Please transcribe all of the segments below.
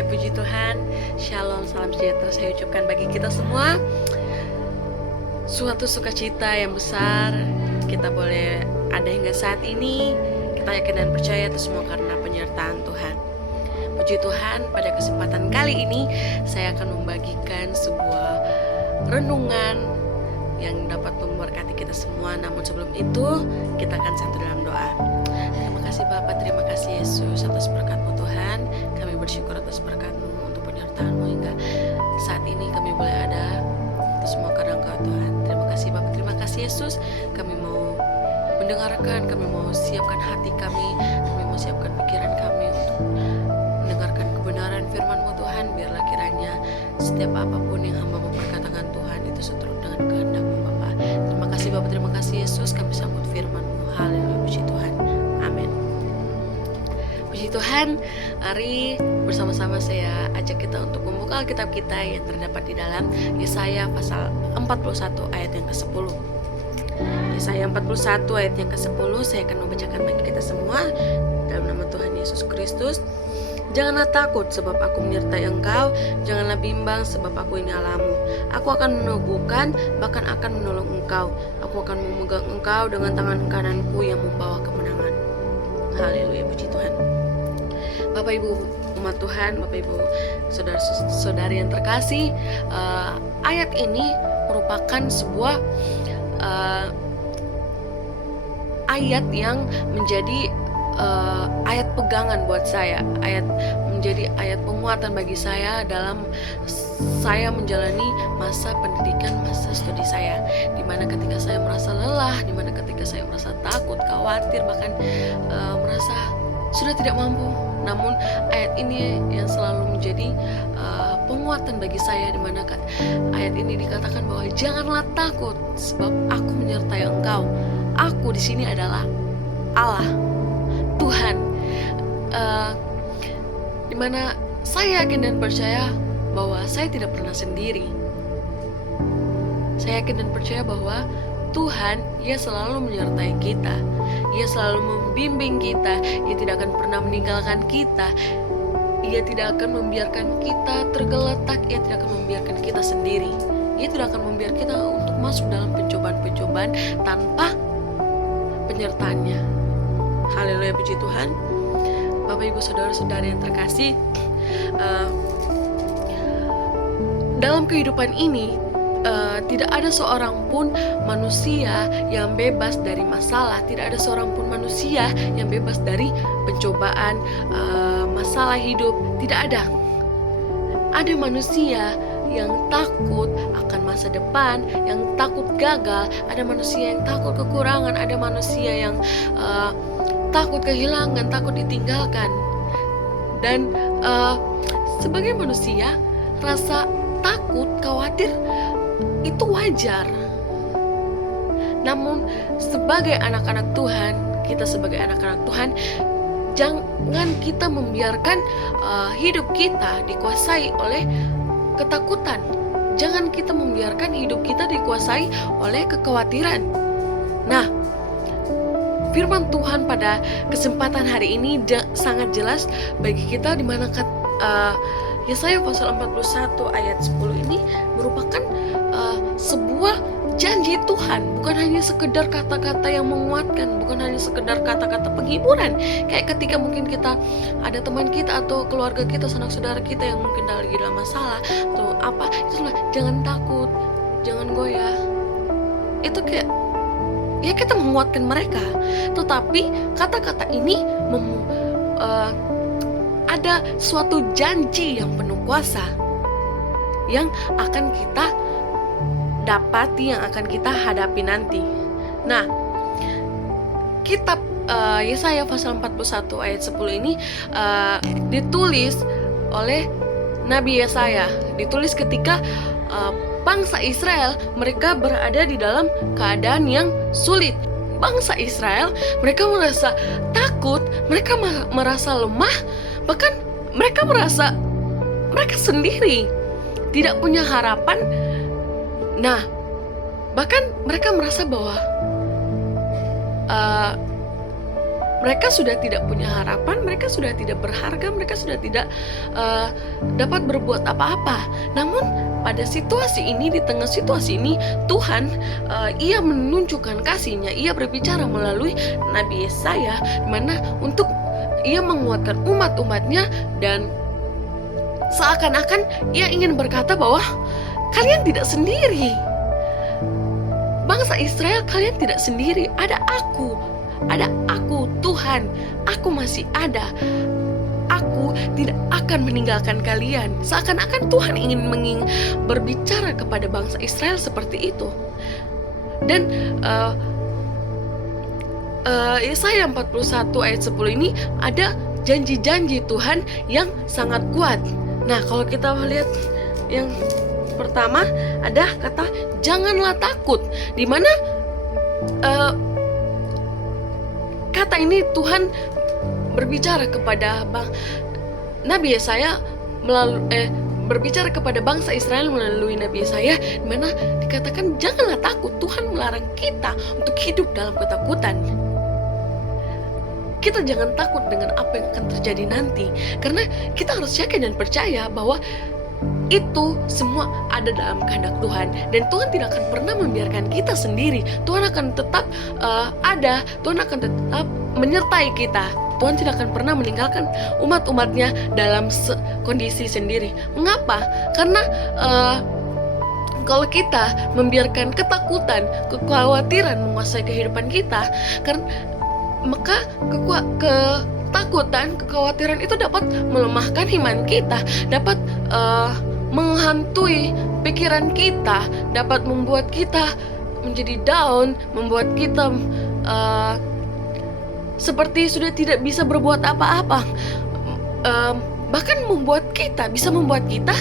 Haleluya, puji Tuhan. Shalom, salam sejahtera saya ucapkan bagi kita semua. Suatu sukacita yang besar kita boleh ada hingga saat ini. Kita yakin dan percaya itu semua karena penyertaan Tuhan. Puji Tuhan, pada kesempatan kali ini saya akan membagikan sebuah renungan yang dapat memberkati kita semua. Namun sebelum itu kita akan satu dalam doa. Terima kasih Bapa, terima kasih Yesus atas berkat-Mu Tuhan. Kami bersyukur atas berkat-Mu untuk penyertaan-Mu hingga saat ini kami boleh ada. Itu semua karena Engkau Tuhan. Terima kasih Bapa, terima kasih Yesus. Kami mau mendengarkan, kami mau siapkan hati kami mau siapkan pikiran kami untuk mendengarkan kebenaran firman-Mu Tuhan. Biarlah kiranya setiap apapun yang hamba mau perkatakan Tuhan itu seturut dengan kehendak-Mu Bapa. Terima kasih Bapa, terima kasih Yesus. Kami sambut firman-Mu. Haleluya, puji Tuhan. Amin. Puji Tuhan, mari bersama-sama saya ajak kita untuk membuka Alkitab kita yang terdapat di dalam Yesaya pasal 41 ayat yang ke-10. Yesaya 41 ayat yang ke-10 saya akan membacakan bagi kita semua dalam nama Tuhan Yesus Kristus. Janganlah takut sebab aku menyertai engkau, janganlah bimbang sebab aku ini Allahmu. Aku akan meneguhkan, bahkan akan menolong engkau. Aku akan memegang engkau dengan tangan kananku yang membawa kemenangan. Haleluya, puji Tuhan. Bapak Ibu umat Tuhan, Bapak Ibu saudara-saudari yang terkasih, ayat ini merupakan sebuah ayat yang menjadi ayat pegangan buat saya, menjadi ayat penguatan bagi saya dalam saya menjalani masa pendidikan, masa studi saya, dimana ketika saya merasa lelah, dimana ketika saya merasa takut, khawatir, bahkan merasa sudah tidak mampu. Namun ayat ini yang selalu menjadi penguatan bagi saya, dimana ayat ini dikatakan bahwa janganlah takut sebab aku menyertai engkau. Aku di sini adalah Allah, Tuhan, dimana saya yakin dan percaya bahwa saya tidak pernah sendiri. Saya yakin dan percaya bahwa Tuhan, Ia selalu menyertai kita. Ia selalu membimbing kita. Ia tidak akan pernah meninggalkan kita. Ia tidak akan membiarkan kita tergeletak. Ia tidak akan membiarkan kita sendiri. Ia tidak akan membiarkan kita untuk masuk dalam pencobaan-pencobaan tanpa penyertaannya. Haleluya, puji Tuhan. Bapak Ibu saudara-saudari yang terkasih, dalam kehidupan ini tidak ada seorang pun manusia yang bebas dari masalah. Tidak ada seorang pun manusia yang bebas dari pencobaan, masalah hidup. Tidak ada. Ada manusia yang takut akan masa depan, yang takut gagal. Ada manusia yang takut kekurangan. Ada manusia yang takut kehilangan, takut ditinggalkan. Dan sebagai manusia, rasa takut, khawatir itu wajar. Namun sebagai anak-anak Tuhan, kita sebagai anak-anak Tuhan, jangan kita membiarkan hidup kita dikuasai oleh ketakutan. Jangan kita membiarkan hidup kita dikuasai oleh kekhawatiran. Nah, firman Tuhan pada kesempatan hari ini sangat jelas bagi kita, di mana Yesaya pasal 41 ayat 10 ini merupakan sebuah janji Tuhan, bukan hanya sekedar kata-kata yang menguatkan, bukan hanya sekedar kata-kata penghiburan. Kayak ketika mungkin kita ada teman kita atau keluarga kita, sanak saudara kita yang mungkin lagi dalam masalah atau apa, itulah jangan takut, jangan goyah. Itu kayak ya kita menguatkan mereka. Tetapi kata-kata ini ada suatu janji yang penuh kuasa yang akan kita dapati, yang akan kita hadapi nanti. Nah, kitab Yesaya pasal 41 ayat 10 ini ditulis oleh Nabi Yesaya. Ditulis ketika bangsa Israel mereka berada di dalam keadaan yang sulit. Bangsa Israel mereka merasa takut, mereka merasa lemah, bahkan mereka merasa mereka sendiri tidak punya harapan. Nah, bahkan mereka merasa bahwa Mereka sudah tidak punya harapan, mereka sudah tidak berharga, mereka sudah tidak dapat berbuat apa-apa. Namun pada situasi ini, di tengah situasi ini, Tuhan ia menunjukkan kasih-Nya. Ia berbicara melalui Nabi Yesaya, dimana untuk ia menguatkan umat-umatnya, dan seakan-akan ia ingin berkata bahwa kalian tidak sendiri. Bangsa Israel, kalian tidak sendiri. Ada aku Tuhan. Aku masih ada. Aku tidak akan meninggalkan kalian. Seakan-akan Tuhan ingin berbicara kepada bangsa Israel seperti itu. Dan Yesaya 41 ayat 10 ini ada janji-janji Tuhan yang sangat kuat. Nah, kalau kita lihat yang pertama, ada kata janganlah takut, di mana kata ini Tuhan berbicara kepada Nabi Yesaya berbicara kepada bangsa Israel melalui Nabi Yesaya, di mana dikatakan janganlah takut. Tuhan melarang kita untuk hidup dalam ketakutan. Kita jangan takut dengan apa yang akan terjadi nanti, karena kita harus yakin dan percaya bahwa itu semua ada dalam kehendak Tuhan, dan Tuhan tidak akan pernah membiarkan kita sendiri. Tuhan akan tetap ada, Tuhan akan tetap menyertai kita. Tuhan tidak akan pernah meninggalkan umat-umatnya dalam kondisi sendiri. Mengapa? Karena kalau kita membiarkan ketakutan, kekhawatiran menguasai kehidupan kita, maka ketakutan, kekhawatiran itu dapat melemahkan iman kita, dapat menghantui pikiran kita, dapat membuat kita menjadi down, membuat kita seperti sudah tidak bisa berbuat apa-apa, bahkan bisa membuat kita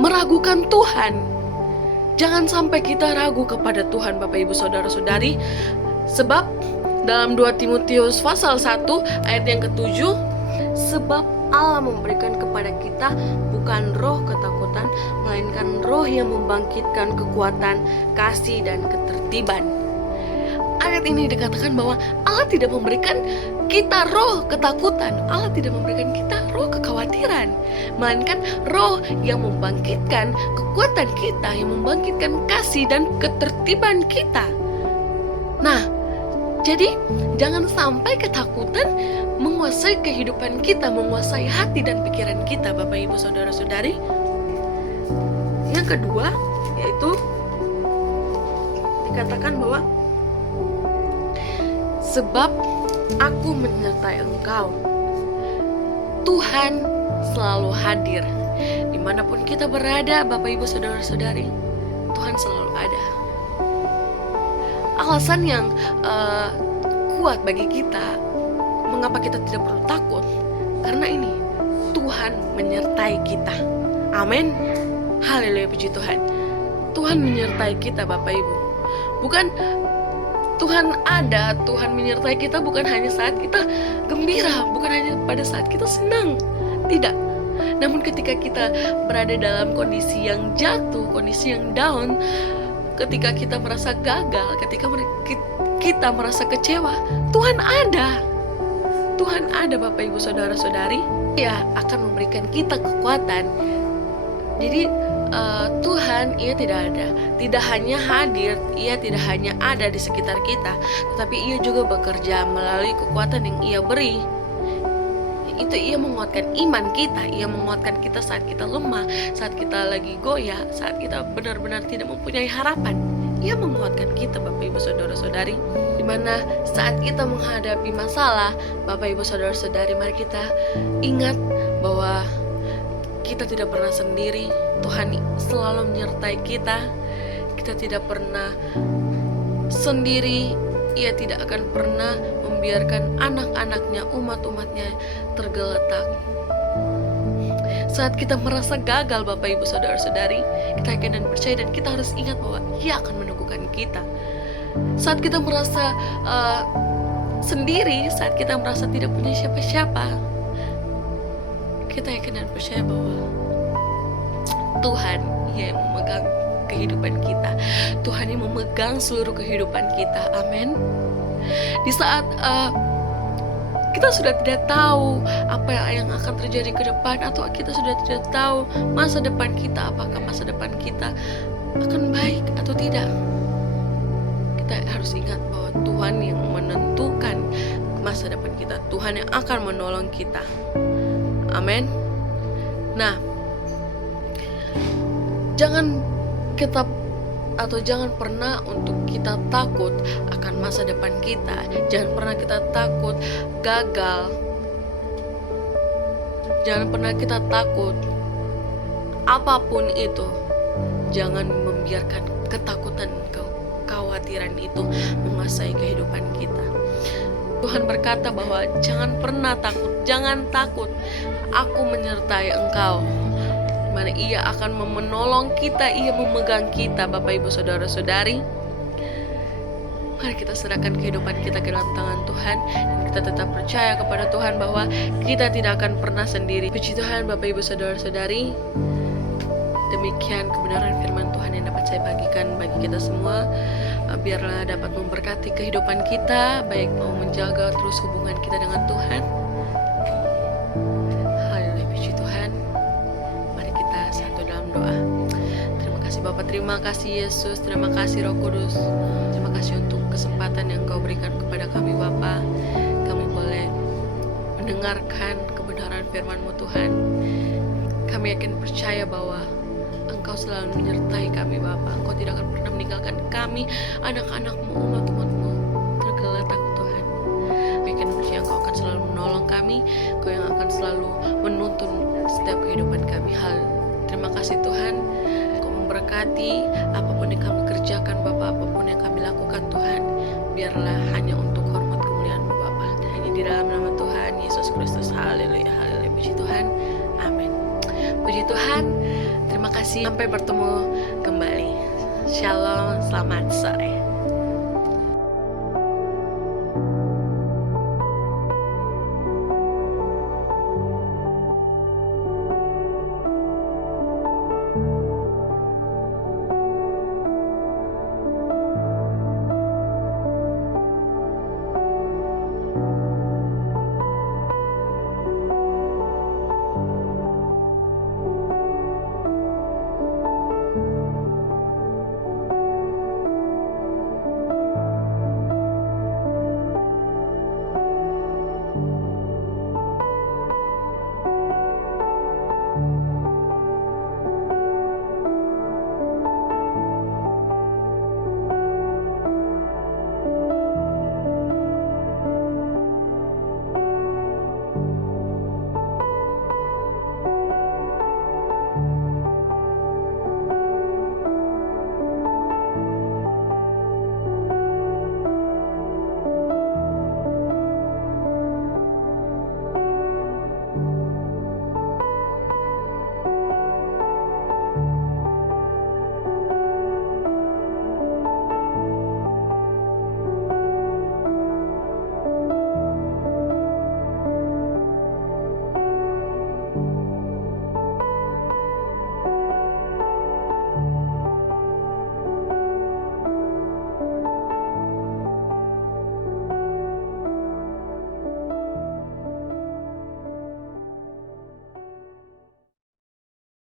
meragukan Tuhan. Jangan sampai kita ragu kepada Tuhan, Bapak Ibu Saudara-saudari, sebab dalam 2 Timotius pasal 1 ayat yang ke-7, sebab Allah memberikan kepada kita bukan roh ketakutan, melainkan roh yang membangkitkan kekuatan, kasih, dan ketertiban. Ayat ini dikatakan bahwa Allah tidak memberikan kita roh ketakutan, Allah tidak memberikan kita roh kekhawatiran, melainkan roh yang membangkitkan kekuatan kita, yang membangkitkan kasih dan ketertiban kita. Nah, jadi jangan sampai ketakutan menguasai kehidupan kita, menguasai hati dan pikiran kita, Bapak Ibu Saudara-saudari. Yang kedua, yaitu dikatakan bahwa sebab aku menyertai engkau. Tuhan selalu hadir dimanapun kita berada, Bapak Ibu Saudara-saudari. Tuhan selalu ada. Alasan yang kuat bagi kita mengapa kita tidak perlu takut, karena ini Tuhan menyertai kita. Amin. Haleluya, puji Tuhan. Tuhan menyertai kita, Bapak Ibu. Bukan Tuhan ada, Tuhan menyertai kita bukan hanya saat kita gembira, bukan hanya pada saat kita senang. Tidak. Namun ketika kita berada dalam kondisi yang jatuh, kondisi yang down, ketika kita merasa gagal, ketika kita merasa kecewa, Tuhan ada. Tuhan ada, Bapak Ibu Saudara-saudari. Ia akan memberikan kita kekuatan. Jadi Tuhan, Ia tidak hanya hadir, Ia tidak hanya ada di sekitar kita, tetapi Ia juga bekerja melalui kekuatan yang Ia beri. Itu Ia menguatkan iman kita, Ia menguatkan kita saat kita lemah, saat kita lagi goyah, saat kita benar-benar tidak mempunyai harapan. Ia menguatkan kita, Bapak Ibu Saudara-saudari. Dimana saat kita menghadapi masalah, Bapak Ibu Saudara-saudari, mari kita ingat bahwa kita tidak pernah sendiri. Tuhan selalu menyertai kita. Kita tidak pernah sendiri. Ia tidak akan pernah membiarkan anak-anaknya, umat-umatnya tergeletak. Saat kita merasa gagal, Bapak Ibu Saudara-saudari, kita yakin dan percaya, dan kita harus ingat bahwa Ia akan meneguhkan kita. Saat kita merasa sendiri, saat kita merasa tidak punya siapa-siapa, kita yakin dan percaya bahwa Tuhan yang memegang kehidupan kita, Tuhan yang memegang seluruh kehidupan kita. Amin. Di saat kita sudah tidak tahu apa yang akan terjadi ke depan, atau kita sudah tidak tahu masa depan kita, apakah masa depan kita akan baik atau tidak. Kita harus ingat bahwa Tuhan yang menentukan masa depan kita, Tuhan yang akan menolong kita. Amin. Nah, jangan pernah untuk kita takut akan masa depan kita. Jangan pernah kita takut gagal. Jangan pernah kita takut apapun itu. Jangan membiarkan ketakutan, kekhawatiran itu menguasai kehidupan kita. Tuhan berkata bahwa jangan pernah takut, jangan takut. Aku menyertai engkau. Mana Ia akan menolong kita, Ia memegang kita, Bapak Ibu Saudara-saudari. Mari kita serahkan kehidupan kita ke dalam tangan Tuhan, dan kita tetap percaya kepada Tuhan bahwa kita tidak akan pernah sendiri. Puji Tuhan, Bapak Ibu Saudara-saudari. Demikian kebenaran firman Tuhan yang dapat saya bagikan bagi kita semua. Biarlah dapat memberkati kehidupan kita, baik mau menjaga terus hubungan kita dengan Tuhan. Haleluya, puji Tuhan. Mari kita satu dalam doa. Terima kasih Bapa, terima kasih Yesus, terima kasih Roh Kudus. Terima kasih untuk kesempatan yang Kau berikan kepada kami Bapa. Kami boleh mendengarkan kebenaran firman-Mu Tuhan. Kami yakin percaya bahwa Engkau selalu menyertai kami Bapa. Engkau tidak akan pernah meninggalkan kami, anak-anak-Mu, umat-umat-Mu tergeletak Tuhan. Kami yakin percaya Engkau akan selalu menolong kami, Engkau yang akan selalu menuntun setiap kehidupan kami. Terima kasih Tuhan. Engkau memberkati apapun yang kami kerjakan Bapa, apapun yang kami lakukan Tuhan. Biarlah hanya untuk hormat kemuliaan-Mu Bapa. Dan hanya di dalam nama Tuhan Yesus Kristus. Haleluya, haleluya. Puji Tuhan. Amin. Puji Tuhan. Terima kasih, sampai bertemu kembali. Shalom, selamat sore.